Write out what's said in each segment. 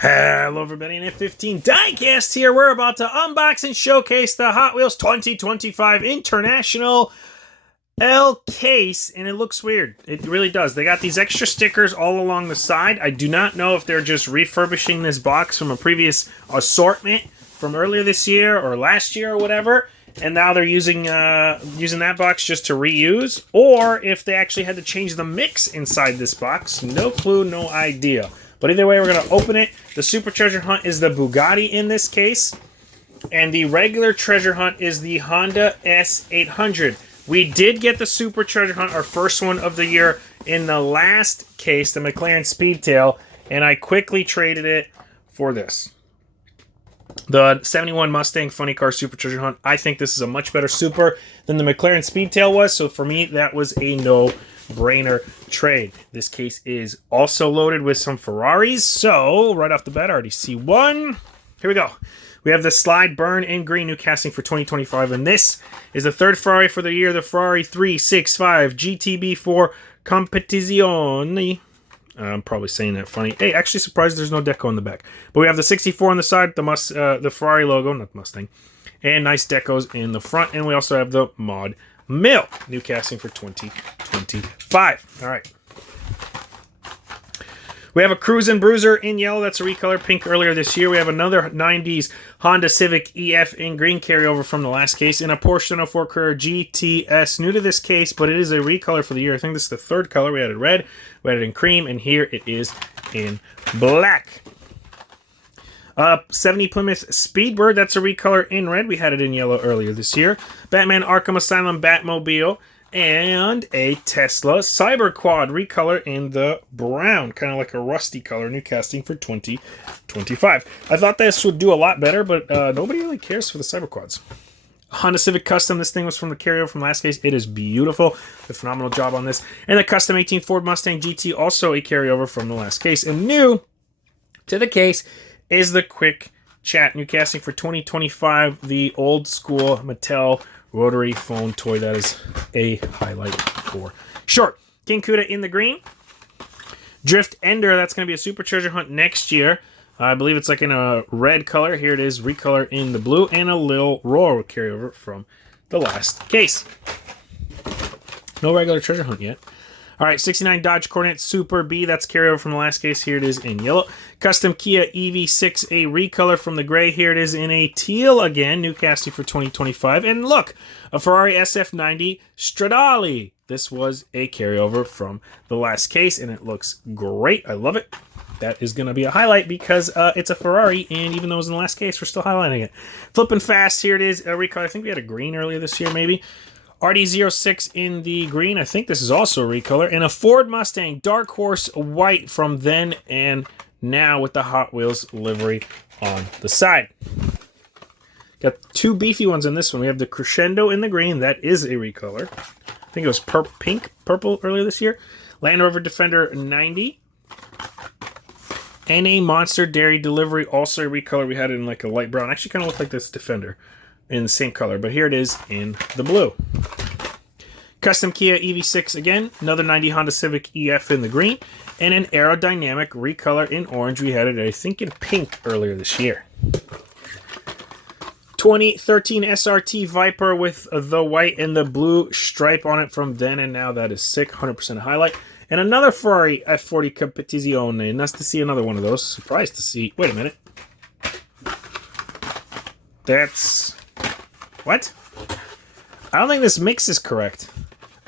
Hello everybody, and F15 Diecast here. We're about to unbox and showcase the Hot Wheels 2025 International L case, and it looks weird. It really does. They got these extra stickers all along the side. I do not know if they're just refurbishing this box from a previous assortment from earlier this year or last year or whatever, and now they're using that box just to reuse, or if they actually had to change the mix inside this box. No clue, no idea. But either way, we're going to open it. The Super Treasure Hunt is the Bugatti in this case. And the regular Treasure Hunt is the Honda S800. We did get the Super Treasure Hunt, our first one of the year, in the last case, the McLaren Speedtail. And I quickly traded it for this. The 71 Mustang Funny Car Super Treasure Hunt. I think this is a much better Super than the McLaren Speedtail was. So for me, that was a no-brainer trade. This case is also loaded with some Ferraris. So right off the bat, I already see one. Here we go. We have the Slide Burn in green new casting for 2025. And this is the third Ferrari for the year, the Ferrari 365 GTB4 Competizione. I'm probably saying that funny. Hey, actually surprised there's no deco on the back. But we have the 64 on the side, the Ferrari logo, not Mustang, and nice decos in the front. And we also have the Mod Mill, new casting for 2025. All right. We have a Cruise and Bruiser in yellow. That's a recolor pink earlier this year. We have another 90s Honda Civic EF in green carryover from the last case. And a Porsche 904 Carrera GTS. New to this case, but it is a recolor for the year. I think this is the third color. We had it red, we had it in cream, and here it is in black. 70 Plymouth Speedbird. That's a recolor in red. We had it in yellow earlier this year. Batman Arkham Asylum Batmobile. And a Tesla Cyber Quad recolor in the brown, kind of like a rusty color, new casting for 2025. I thought this would do a lot better, but nobody really cares for the Cyber Quads. Honda Civic Custom, this thing was from the carryover from last case. It is beautiful. A phenomenal job on this. And the Custom 18 Ford Mustang GT, also a carryover from the last case. And new to the case is the Quick Chat, new casting for 2025, the old school Mattel rotary phone toy. That is a highlight for sure. King Kuda in the green. Drift Ender, that's going to be a Super Treasure Hunt next year. I believe it's like in a red color. Here it is, recolor in the blue, and a little Roar carryover from the last case. No regular Treasure Hunt yet. All right, 69 Dodge Coronet Super B. That's carryover from the last case. Here it is in yellow. Custom Kia EV6, a recolor from the gray. Here it is in a teal again. New casting for 2025. And look, a Ferrari SF90 Stradale. This was a carryover from the last case, and it looks great. I love it. That is going to be a highlight because it's a Ferrari, and even though it was in the last case, we're still highlighting it. Flipping fast, here it is. A recolor. I think we had a green earlier this year, maybe. RD06 in the green. I think this is also a recolor. And a Ford Mustang Dark Horse white from then and now with the Hot Wheels livery on the side. Got two beefy ones in this one. We have the Crescendo in the green. That is a recolor. I think it was purple earlier this year. Land Rover Defender 90. And a Monster Dairy Delivery, also a recolor. We had it in like a light brown. Actually kind of looked like this Defender in the same color, but here it is in the blue. Custom Kia EV6 again, another 90 Honda Civic EF in the green, and an aerodynamic recolor in orange. We had it, I think, in pink earlier this year. 2013 SRT Viper with the white and the blue stripe on it from then and now. That is sick, 100% highlight. And another Ferrari F40 Competizione. Nice to see another one of those. Surprised to see. Wait a minute. That's... what? I don't think this mix is correct.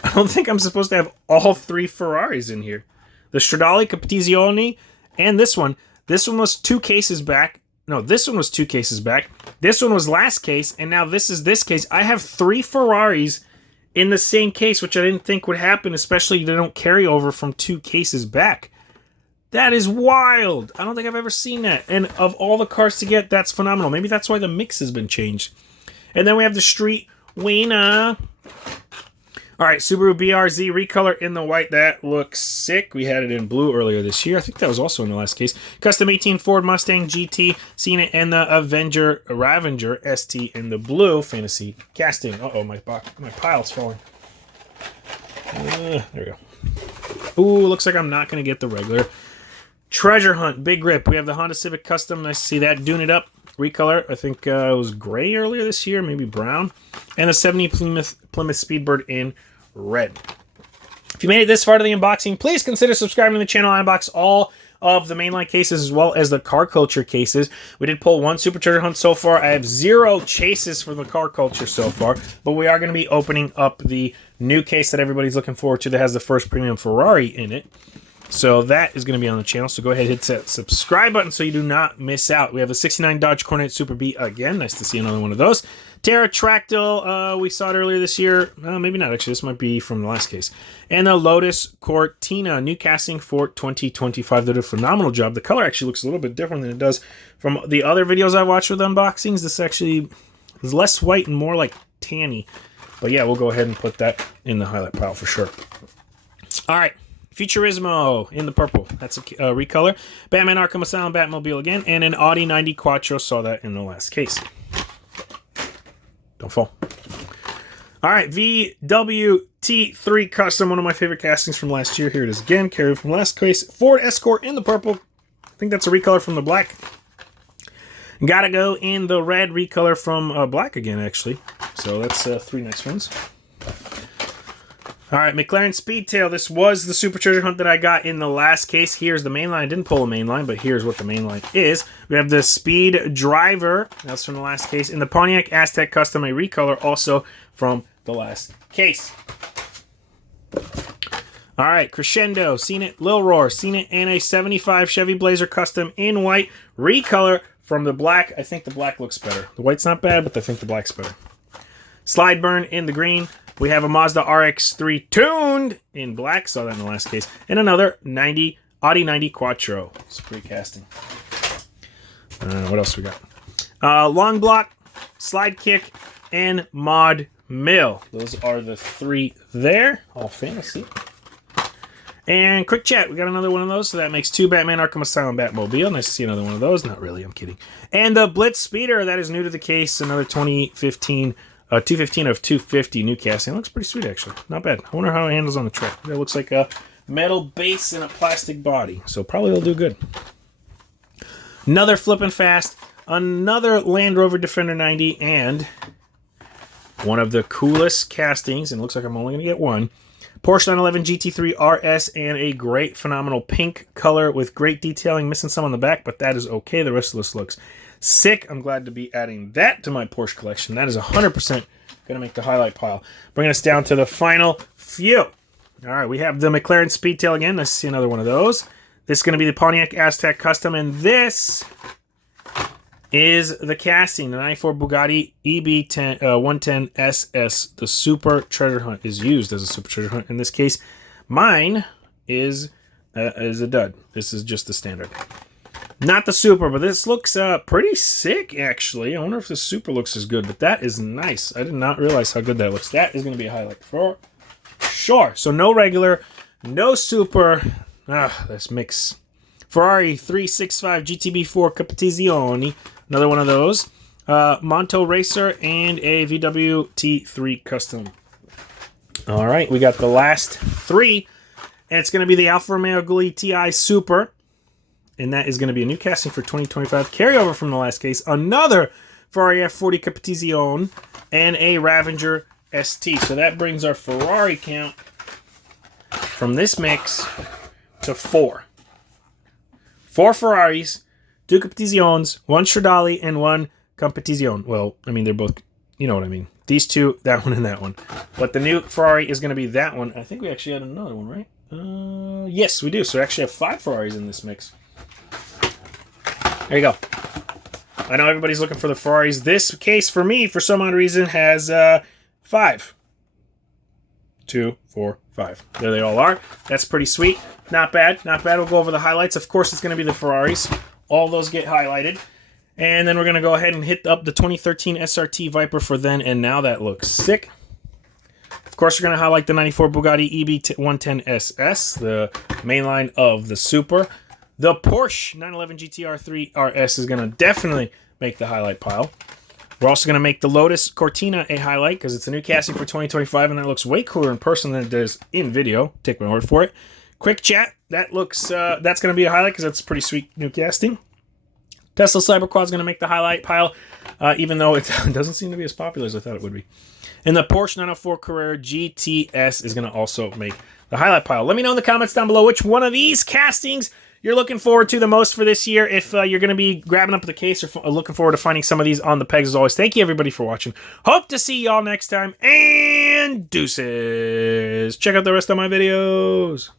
I don't think I'm supposed to have all three Ferraris in here. The Stradale Competizione and this one. This one was 2 cases back. No, this one was 2 cases back. This one was last case, and now this is this case. I have 3 Ferraris in the same case, which I didn't think would happen, especially they don't carry over from 2 cases back. That is wild. I don't think I've ever seen that. And of all the cars to get, that's phenomenal. Maybe that's why the mix has been changed. And then we have the Street Wiener. All right, Subaru BRZ recolor in the white. That looks sick. We had it in blue earlier this year. I think that was also in the last case. Custom 18 Ford Mustang GT. Seen it in the Ravager ST in the blue. Fantasy casting. Uh-oh, my pile's falling. There we go. Ooh, looks like I'm not going to get the regular Treasure Hunt, Big Rip. We have the Honda Civic Custom. Nice to see that. Dune it up. Recolor. I think it was gray earlier this year, maybe brown. And the 70 Plymouth Speedbird in red. If you made it this far to the unboxing, please consider subscribing to the channel. I unbox all of the mainline cases as well as the car culture cases. We did pull one Super Treasure Hunt so far. I have 0 chases for the car culture so far, but we are going to be opening up the new case that everybody's looking forward to that has the first premium Ferrari in it. So that is going to be on the channel. So go ahead and hit that subscribe button so you do not miss out. We have a 69 Dodge Coronet Super B again. Nice to see another one of those. Pterodactyl, we saw it earlier this year. Maybe not, actually. This might be from the last case. And the Lotus Cortina, new casting for 2025. They did a phenomenal job. The color actually looks a little bit different than it does from the other videos I watched with unboxings. This actually is less white and more like tanny. But yeah, we'll go ahead and put that in the highlight pile for sure. All right. Futurismo in the purple. That's a recolor. Batman Arkham Asylum Batmobile again. And an Audi 90 Quattro. Saw that in the last case. Don't fall. All right. VWT3 Custom. One of my favorite castings from last year. Here it is again. Carried from last case. Ford Escort in the purple. I think that's a recolor from the black. Gotta go in the red recolor from black again, actually. So that's 3 nice ones. All right, McLaren Speedtail. This was the Super Treasure Hunt that I got in the last case. Here's the main line. I didn't pull a main line, but here's what the main line is. We have the Speed Driver. That's from the last case. And the Pontiac Aztec Custom, a recolor, also from the last case. All right, Crescendo, Seen It, Lil Roar, Seen It, and a 75 Chevy Blazer Custom in white, recolor from the black. I think the black looks better. The white's not bad, but I think the black's better. Slide Burn in the green. We have a Mazda RX-3 tuned in black. Saw that in the last case. And another Audi 90 Quattro. It's a great casting. What else we got? Long Block, Slide Kick, and Mod Mill. Those are the 3 there. All fantasy. And Quick Chat. We got another one of those. So that makes 2 Batman Arkham Asylum Batmobile. Nice to see another one of those. Not really. I'm kidding. And the Blitz Speeder. That is new to the case. Another 2015 215 of 250 new casting. It looks pretty sweet, actually. Not bad. I wonder how it handles on the track. It looks like a metal base and a plastic body. So probably it'll do good. Another Flippin' Fast. Another Land Rover Defender 90. And one of the coolest castings. And it looks like I'm only going to get one. Porsche 911 GT3 RS. And a great, phenomenal pink color with great detailing. Missing some on the back, but that is okay. The rest of this looks sick. I'm glad to be adding that to my Porsche collection. That is 100% going to make the highlight pile. Bringing us down to the final few. All right, we have the McLaren Speedtail again. Let's see another one of those. This is going to be the Pontiac Aztec Custom, and this is the casting, the 94 Bugatti EB 110 SS. The Super Treasure Hunt is used as a Super Treasure Hunt. In this case, mine is a dud. This is just the standard. Not the Super, but this looks pretty sick, actually. I wonder if the Super looks as good, but that is nice. I did not realize how good that looks. That is going to be a highlight for sure. So no regular, no Super. This mix. Ferrari 365 GTB4 Competizione. Another one of those. Monto Racer and a VW T3 Custom. All right, we got the last 3. And it's going to be the Alfa Romeo Gulli TI Super. And that is going to be a new casting for 2025. Carryover from the last case. Another Ferrari F40 Competizione and a Ravager ST. So that brings our Ferrari count from this mix to 4. 4 Ferraris, 2 Competiziones, 1 Stradale, and 1 Competizione. Well, I mean, they're both, you know what I mean. These 2, that one, and that one. But the new Ferrari is going to be that one. I think we actually had another one, right? Yes, we do. So we actually have 5 Ferraris in this mix. There you go. I know everybody's looking for the Ferraris. This case, for me, for some odd reason, has 5. 2, 4, 5. There they all are. That's pretty sweet. Not bad. Not bad. We'll go over the highlights. Of course, it's going to be the Ferraris. All those get highlighted. And then we're going to go ahead and hit up the 2013 SRT Viper for then and now. That looks sick. Of course, we're going to highlight the 94 Bugatti EB 110 SS, the main line of the Super. The Porsche 911 GTR 3 RS is going to definitely make the highlight pile. We're also going to make the Lotus Cortina a highlight because it's a new casting for 2025, and that looks way cooler in person than it does in video. Take my word for it. Quick Chat, that looks, that's going to be a highlight because that's pretty sweet new casting. Tesla Cyberquad is going to make the highlight pile, even though it doesn't seem to be as popular as I thought it would be. And the Porsche 904 Carrera GTS is going to also make the highlight pile. Let me know in the comments down below which one of these castings you're looking forward to the most for this year. If you're going to be grabbing up the case or looking forward to finding some of these on the pegs as always. Thank you everybody for watching. Hope to see y'all next time. And deuces. Check out the rest of my videos.